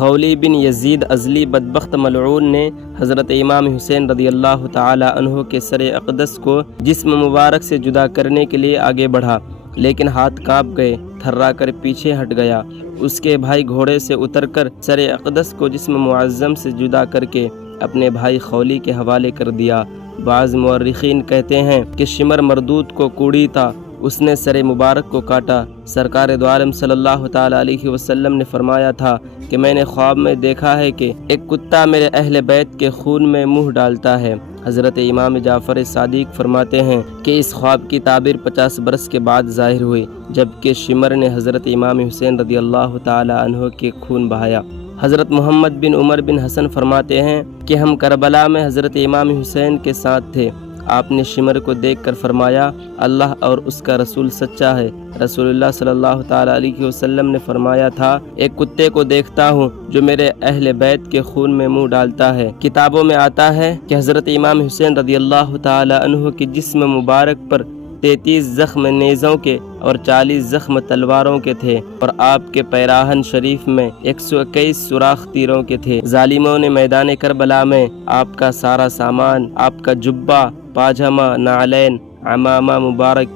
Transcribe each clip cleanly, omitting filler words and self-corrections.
خولی بن یزید ازلی بدبخت ملعون نے حضرت امام حسین رضی اللہ تعالی عنہ کے سر اقدس کو جسم مبارک سے جدا کرنے کے لیے آگے بڑھا، لیکن ہاتھ کانپ گئے، تھرا کر پیچھے ہٹ گیا۔ اس کے بھائی گھوڑے سے اتر کر سر اقدس کو جسم معظم سے جدا کر کے اپنے بھائی خولی کے حوالے کر دیا۔ بعض مورخین کہتے ہیں کہ شمر مردود کو کوڑی تھا، اس نے سر مبارک کو کاٹا۔ سرکار دو عالم صلی اللہ تعالی علیہ وسلم نے فرمایا تھا کہ میں نے خواب میں دیکھا ہے کہ ایک کتا میرے اہل بیت کے خون میں منہ ڈالتا ہے۔ حضرت امام جعفر صادق فرماتے ہیں کہ اس خواب کی تعبیر 50 برس کے بعد ظاہر ہوئی، جبکہ شمر نے حضرت امام حسین رضی اللہ تعالی عنہ کے خون بہایا۔ حضرت محمد بن عمر بن حسن فرماتے ہیں کہ ہم کربلا میں حضرت امام حسین کے ساتھ تھے۔ آپ نے شمر کو دیکھ کر فرمایا، اللہ اور اس کا رسول سچا ہے۔ رسول اللہ صلی اللہ تعالی علیہ وسلم نے فرمایا تھا، ایک کتے کو دیکھتا ہوں جو میرے اہل بیت کے خون میں منہ ڈالتا ہے۔ کتابوں میں آتا ہے کہ حضرت امام حسین رضی اللہ تعالی عنہ کے جسم مبارک پر 33 زخم نیزوں کے اور 40 زخم تلواروں کے تھے، اور آپ کے پیراہن شریف میں 121 سوراخ تیروں کے تھے۔ ظالموں نے میدان کربلا میں آپ کا سارا سامان، آپ کا جبہ، پاجامہ، نعلین، عمامہ مبارک،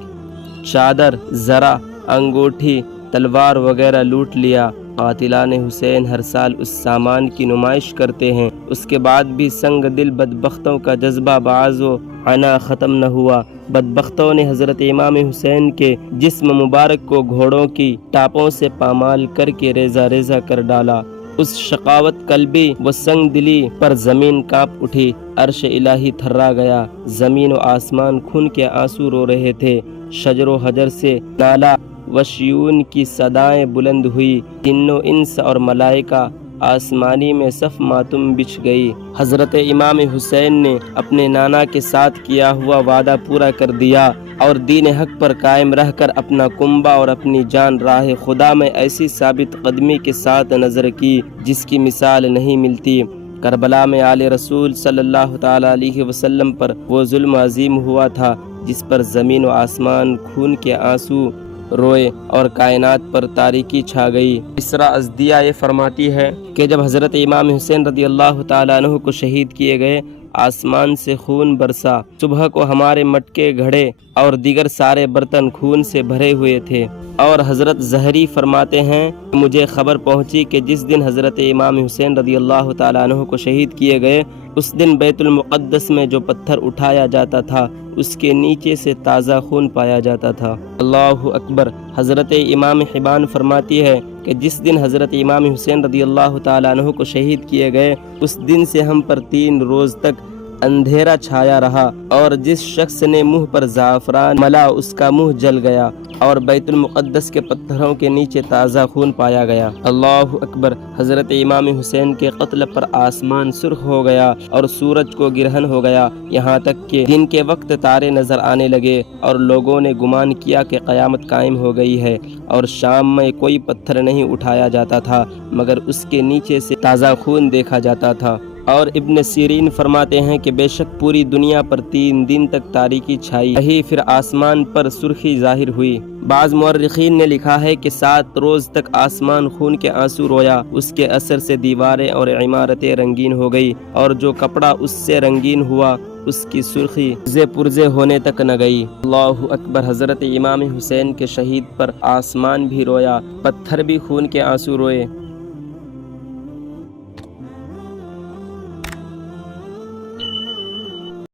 چادر، زرہ، انگوٹھی، تلوار وغیرہ لوٹ لیا۔ قاتلان حسین ہر سال اس سامان کی نمائش کرتے ہیں، اس کے بعد بھی سنگ دل بدبختوں کا جذبہ بعض و عنا ختم نہ ہوا۔ بدبختوں نے حضرت امام حسین کے جسم مبارک کو گھوڑوں کی ٹاپوں سے پامال کر کے ریزہ ریزہ کر ڈالا۔ اس شقاوت قلبی و سنگ دلی پر زمین کانپ اٹھی، عرش الہی تھرا گیا، زمین و آسمان خون کے آنسو رو رہے تھے۔ شجر و حجر سے نالا و شیون کی صدائیں بلند ہوئی، جنو انس اور ملائکہ آسمانی میں صف ماتم بچھ گئی۔ حضرت امام حسین نے اپنے نانا کے ساتھ کیا ہوا وعدہ پورا کر دیا اور دین حق پر قائم رہ کر اپنا کنبہ اور اپنی جان راہ خدا میں ایسی ثابت قدمی کے ساتھ نظر کی جس کی مثال نہیں ملتی۔ کربلا میں آل رسول صلی اللہ تعالی علیہ وسلم پر وہ ظلم عظیم ہوا تھا جس پر زمین و آسمان خون کے آنسو روئے اور کائنات پر تاریکی چھا گئی۔ اسرا ازدیہ یہ فرماتی ہے کہ جب حضرت امام حسین رضی اللہ تعالی عنہ کو شہید کیے گئے، آسمان سے خون برسا۔ صبح کو ہمارے مٹکے، گھڑے اور دیگر سارے برتن خون سے بھرے ہوئے تھے۔ اور حضرت زہری فرماتے ہیں کہ مجھے خبر پہنچی کہ جس دن حضرت امام حسین رضی اللہ تعالی عنہ کو شہید کیے گئے، اس دن بیت المقدس میں جو پتھر اٹھایا جاتا تھا اس کے نیچے سے تازہ خون پایا جاتا تھا۔ اللہ اکبر۔ حضرت امام حبان فرماتی ہے کہ جس دن حضرت امام حسین رضی اللہ تعالی عنہ کو شہید کیے گئے، اس دن سے ہم پر 3 روز تک اندھیرا چھایا رہا، اور جس شخص نے منہ پر زعفران ملا اس کا منہ جل گیا، اور بیت المقدس کے پتھروں کے نیچے تازہ خون پایا گیا۔ اللہ اکبر۔ حضرت امام حسین کے قتل پر آسمان سرخ ہو گیا اور سورج کو گرہن ہو گیا، یہاں تک کہ دن کے وقت تارے نظر آنے لگے، اور لوگوں نے گمان کیا کہ قیامت قائم ہو گئی ہے۔ اور شام میں کوئی پتھر نہیں اٹھایا جاتا تھا مگر اس کے نیچے سے تازہ خون دیکھا جاتا تھا۔ اور ابن سیرین فرماتے ہیں کہ بے شک پوری دنیا پر 3 دن تک تاریکی چھائی رہی، پھر آسمان پر سرخی ظاہر ہوئی۔ بعض مورخین نے لکھا ہے کہ 7 روز تک آسمان خون کے آنسو رویا، اس کے اثر سے دیواریں اور عمارتیں رنگین ہو گئی، اور جو کپڑا اس سے رنگین ہوا اس کی سرخی پرزے ہونے تک نہ گئی۔ اللہ اکبر۔ حضرت امام حسین کے شہید پر آسمان بھی رویا، پتھر بھی خون کے آنسو روئے۔